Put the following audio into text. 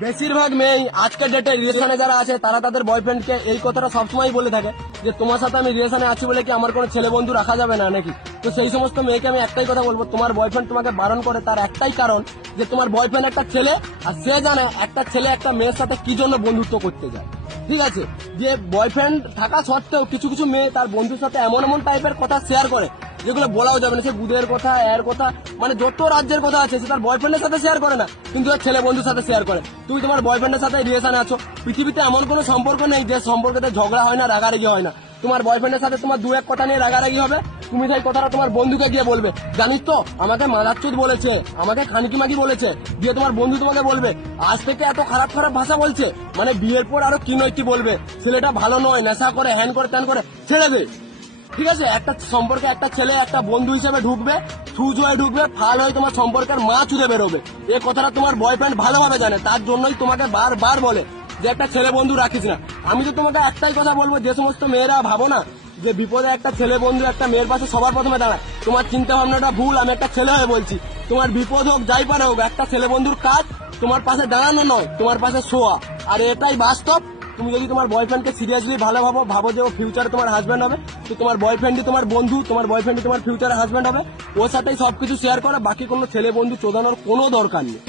বেশিরভাগ মেয়েই আজকের ডেটে রিলেশনে যারা আছে তারা তাদের বয়ফ্রেন্ডকে এই কথাটা সবসময় বলে থাকে যে তোমার সাথে আমি রিলেশনে আছি বলে কি আমার কোনো ছেলে বন্ধু রাখা যাবে না নাকি। তো সেই সমস্ত মেয়েকে আমি একটাই কথা বলবো, তোমার বয়ফ্রেন্ড তোমাকে বারণ করে তার একটাই কারণ যে তোমার বয়ফ্রেন্ড একটা ছেলে, আর সে জানে একটা ছেলে একটা মেয়ের সাথে কি জন্য বন্ধুত্ব করতে যায়। ঠিক আছে, যে বয়ফ্রেন্ড থাকা সত্ত্বেও কিছু কিছু মেয়ে তার বন্ধুর সাথে এমন এমন টাইপের কথা শেয়ার করে যেগুলো বলাও যাবে না। সে বুধের কথা, এর কথা, মানে যত রাজ্যের কথা আছে সে তার বয়ফ্রেন্ডের সাথে শেয়ার করে না, কিন্তু ছেলে বন্ধুর সাথে শেয়ার করে। তুমি তোমার বয়ফ্রেন্ডের সাথে রিলেশনে আছো, পৃথিবীতে এমন কোনো সম্পর্ক নেই যে সম্পর্কতে ঝগড়া হয় না, রাগারাগি হয় না। তোমার বয়ফ্রেন্ডের সাথে তোমার দু এক কথা নিয়ে রাগারাগি হবে, তুমি সেই কথাটা তোমার বন্ধুকে গিয়ে বলবে, জানিস তো আমাকে মাদারচোদ বলেছে, আমাকে খানকি মাগি বলেছে, দিয়ে তোমার বন্ধু তোমাকে বলবে আজ থেকে এত খারাপ খারাপ ভাষা বলছে, মানে বিয়ের পর আরো কি নয় কি বলবে, ছেলেটা ভালো নয়, নেশা করে, হ্যান করে, ত্যান করে, ছেড়ে দে। ঠিক আছে, একটা সম্পর্কে একটা ছেলে একটা বন্ধু হিসেবে ঢুকবে, ছুজ হয়ে ঢুকবে, ফাল হয়ে তোমার সম্পর্কের মা চুরে বেরোবে। এই কথাটা তোমার বয়ফ্রেন্ড ভালোভাবে জানে, তার জন্যই তোমাকে বারবার বলে যে একটা ছেলে বন্ধু রাখিস না। আমি তো তোমাকে একটাই কথা বলবো, যে সমস্ত মেয়েরা ভাবো না যে বিপদে একটা ছেলে বন্ধু একটা মেয়ের পাশে সবার প্রথমে দাঁড়ায়, তোমার চিন্তা ভাবনাটা ভুল। আমি একটা ছেলে হয়ে বলছি, তোমার বিপদ হোক যাই পারে হোক, একটা ছেলে বন্ধুর কাজ তোমার পাশে দাঁড়ানো নয়, তোমার পাশে শোয়া। আর এটাই বাস্তব। তুমি যদি তোমার বয়ফ্রেন্ডকে সিরিয়াসলি ভালো ভাবো যে ও ফিউচারে তোমার হাজব্যান্ড হবে, তো তোমার বয়ফ্রেন্ডই তোমার বন্ধু, তোমার বয়ফ্রেন্ডই তোমার ফিউচারে হাজব্যান্ড হবে, ওর সাথেই সবকিছু শেয়ার করা, বাকি কোনো ছেলে বন্ধু চোদানোর কোনো দরকার নেই।